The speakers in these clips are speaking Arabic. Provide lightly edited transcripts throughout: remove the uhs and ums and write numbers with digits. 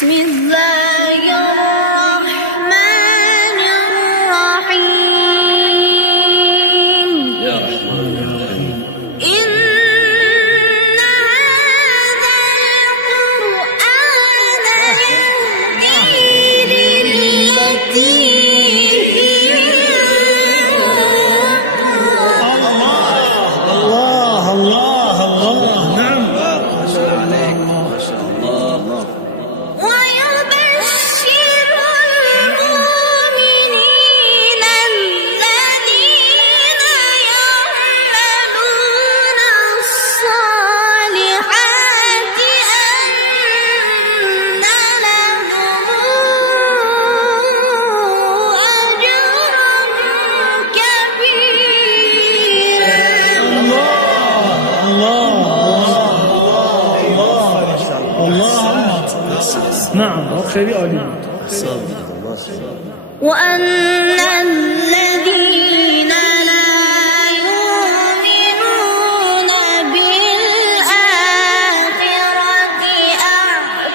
بسم الله الرحمن الرحيم إن هذا القرآن يهدي للتي هي الله الله الله نعم ويبشر المؤمنين الذين يعملون الصالحات أن لهم أجرا كبيرا. نعم خيري أولي وأن الذين لا يؤمنون بالآخرة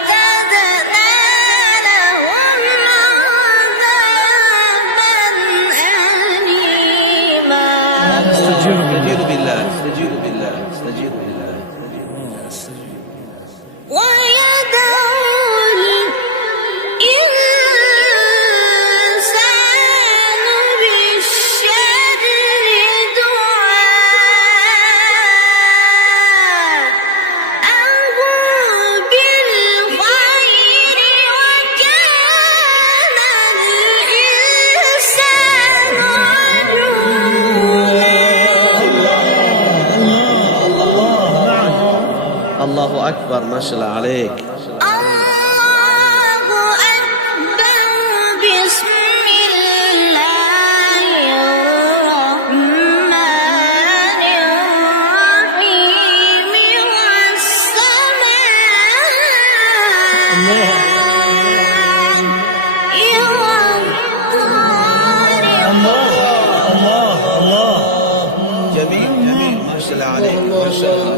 أعتدنا لهم عذابا أليما. استجيروا بالله. ويدعو الإنسان بالشر دعاءه بالخير وكان الإنسان عجولا. الله أكبر، ما شاء الله عليك. الله أكبر. بسم الله الرحمن الرحيم والسماء والطارق. جميل، ما شاء الله عليك، ما شاء الله.